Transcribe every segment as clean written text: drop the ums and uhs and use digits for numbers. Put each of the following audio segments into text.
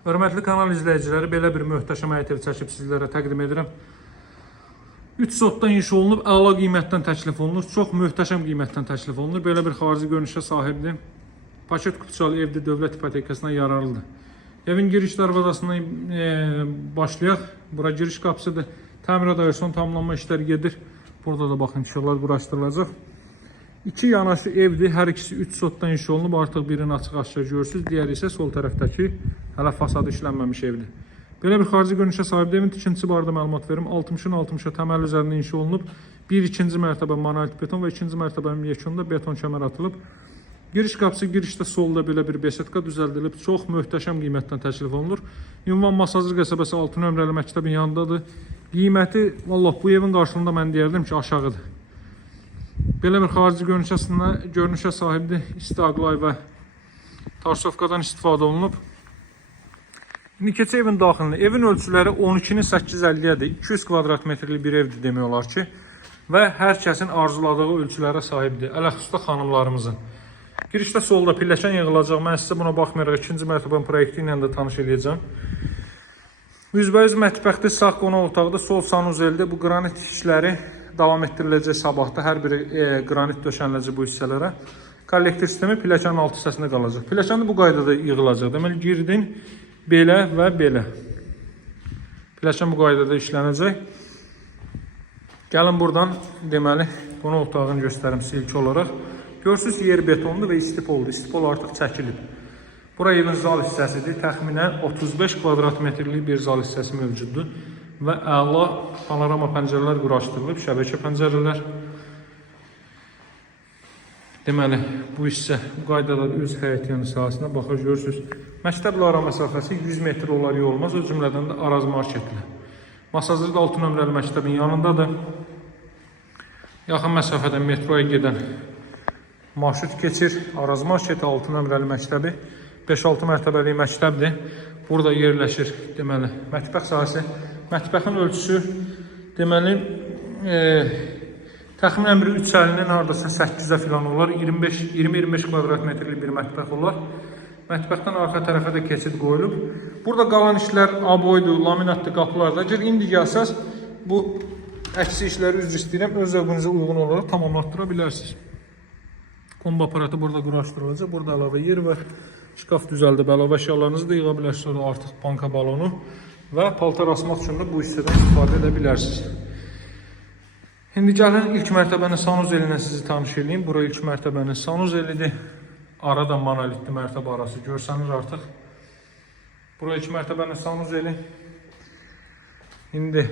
Hörmətli kanal izləyiciləri, belə bir möhtəşəm həyət evi çəkib sizlərə təqdim edirəm. 3 sotdan inşa olunub, əla qiymətdən təklif olunur. Çox möhtəşəm qiymətdən təklif olunur. Belə bir xarici görünüşə sahibdir. Paket kutuçalı evdir, dövlət ipotekasına yararlıdır. Evin giriş darvazasından başlayaq. Bura giriş qapısıdır. Təmirat ayırson tamamlanma işləri gedir. Burada da baxın, inşallah quraşdırılacaq. İki yanaşı evdir. Hər ikisi 3 sotdan inşa olunub. Artıq birini açıq-aşkar görürsünüz. Diğeri isə sol tərəfdəki hələ fasadı işlənməmiş evdir. Belə bir xarici görünüşə sahibdir. Evin tikintisi barədə məlumat verim. 60-ın 60-a təməl üzərində inşa olunub. İkinci mərtəbə monolit beton və ikinci mərtəbənin yekununda beton kəmər atılıb. Giriş qapısı girişdə solda belə bir besetka düzəldilib. Çox möhtəşəm qiymətdən təklif olunur. Ünvan Masazır qəsəbəsi 6 nömrəli məktəbin yanındadır. Qiyməti, vallahi bu evin qarşılığında mən deyərdim ki, aşağıdır. Belə bir xarici görünüşə sahibdir. İstiaqlay və tarsovkadan istifadə olunub. İndi keçə evin daxilinə. Evin ölçüləri 12-nin 850-yədir. 200 kvadrat metrlik bir evdir demək olar ki. Və hər kəsin arzuladığı ölçülərə sahibdir. Ələxüsusda xanımlarımızın. Girişdə solda pilləkən yığılacaq. Mən sizə buna baxmayaraq ikinci mərtəbənin proyekti ilə də tanış edəcəm. Üzbəüz mətbəxdə sağ qonaq otaqda sol sanuzeldə bu qranit işləri davam etdiriləcək sabahda. Hər biri qranit döşəniləcək bu hissələrə. Kollektor sistemi pilləkənin alt hissəsində qalacaq. Pilləkən də bu qaydada yığılacaq. Deməli, girdin belə və belə. Pilləkən bu qaydada işlənəcək. Gəlin buradan, deməli, qonaq otağını göstərim sizə ilk olaraq. Görürsünüz, yer betonlu və istipoldur. İstipol artıq çəkilib. Bura evin zal hissəsidir. Təxminən 35 kvadrat metrlik bir zal hissəsi mövcuddur. Və əla panorama pəncərələr quraşdırılıb, şəbəkə pəncərələr. Deməli, bu hissə bu qaydada öz həyətyanı sahəsinə baxır, görürsünüz. Məktəblə ara məsafəsi 100 metr olar olmaz, o cümlədən də Araz marketlə. Masazırda 6 nömrəli məktəbin yanındadır. Yaxın məsafədən metroya gedən marşrut keçir. Araz marketi 6 nömrəli məktəbi 5-6 mərtəbəli məktəbdir. Burada yerləşir, deməli, mətbəx sahəsi. Mətbəxin ölçüsü, deməli, təxminən 350-nin hardasa 800-ə filan olar. 20-25 kvadrat metrlik bir mətbəx olar. Mətbəxdən arxa tərəfə də keçid qoyulub. Burada qalan işlər aboydur, laminatlı qapılardadır. İndi gəlsəz, bu əksi işləri üzr istəyirəm, öz zövqünüzə uyğun olaraq tamamlatdıra bilərsiniz. Kombi aparatı burada quraşdırılacaq. Burada əlavə yer və şkaf düzəldib. Əlavə əşyalarınızı da yığa bilərsiniz. Sonra artıq banka balonu və paltar asmaq üçün də bu hissədən istifadə edə bilərsiniz. İndi gəlin ilk mərtəbənin sanuzeli ilə sizi tanış edeyim. Bura ilk mərtəbənin sanuzelidir. Arada monolitli mərtəbə arası görsənir artıq. Bura ilk mərtəbənin sanuzeli. İndi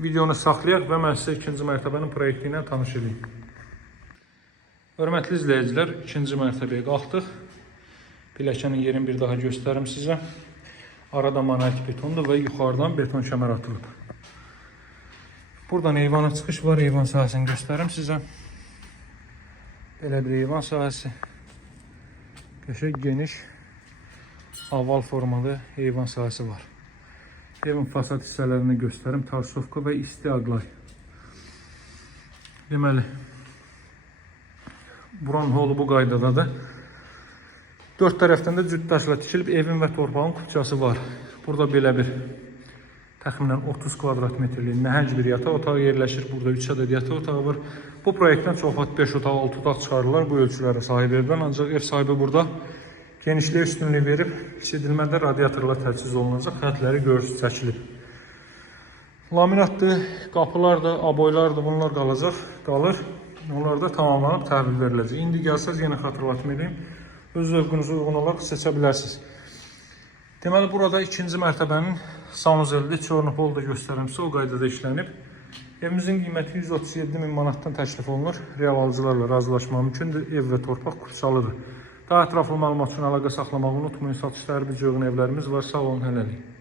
videonu saxlayaq və mən sizə ikinci mərtəbənin proyekti ilə tanış edeyim. Hörmətli izləyicilər, ikinci mərtəbəyə qalxdıq. Pilləkənin yerini bir daha göstərim sizə. Arada monolit betondur və yuxarıdan beton kəmər atılıb. Buradan eyvana çıxış var, eyvan sahəsini göstərim sizə. Belə bir eyvan sahəsi. Qəşəng geniş, oval formalı eyvan sahəsi var. Evin fasad hissələrini göstərim. Tarsovka və istiaqlay. Deməli, buranın holu bu qaydadadır. 4 tərəfdən də cüt daşla tikilib evin və torpağın kupçası var. Burada belə bir təxminən 30 kvadrat metrlik nəhəng bir yataq otağı yerləşir. Burada 3 ədəd yataq otağı var. Bu proyektdən çoxat 5 otaq, 6 otaq çıxarırlar bu ölçülərə sahib evdən. Ancaq ev sahibi burada genişliyə üstünlük verib, içidilmədə radiatorla təchiz olunacaq. Xətləri görürsünüz, çəkilib. Laminatdır, qapılardır, aboylardır, bunlar qalır. Onlar da tamamlanıb təhvil veriləcək. İndi gəlsəz yenə xatırlatma edeyim. Öz zövqünüzə uyğun olaraq seçə bilərsiniz. Deməli, burada ikinci mərtəbənin sanuzelidir. Çornopol da göstərim sizə, o qaydada işlənib. Evimizin qiyməti 137.000 manatdan təklif olunur. Real alıcılarla razılaşma mümkündür. Ev və torpaq kupçalıdır. Daha ətraflı məlumat üçün əlaqə saxlamağı unutmayın. Satışda hər bir cığın evlərimiz var. Sağ olun, hələlik.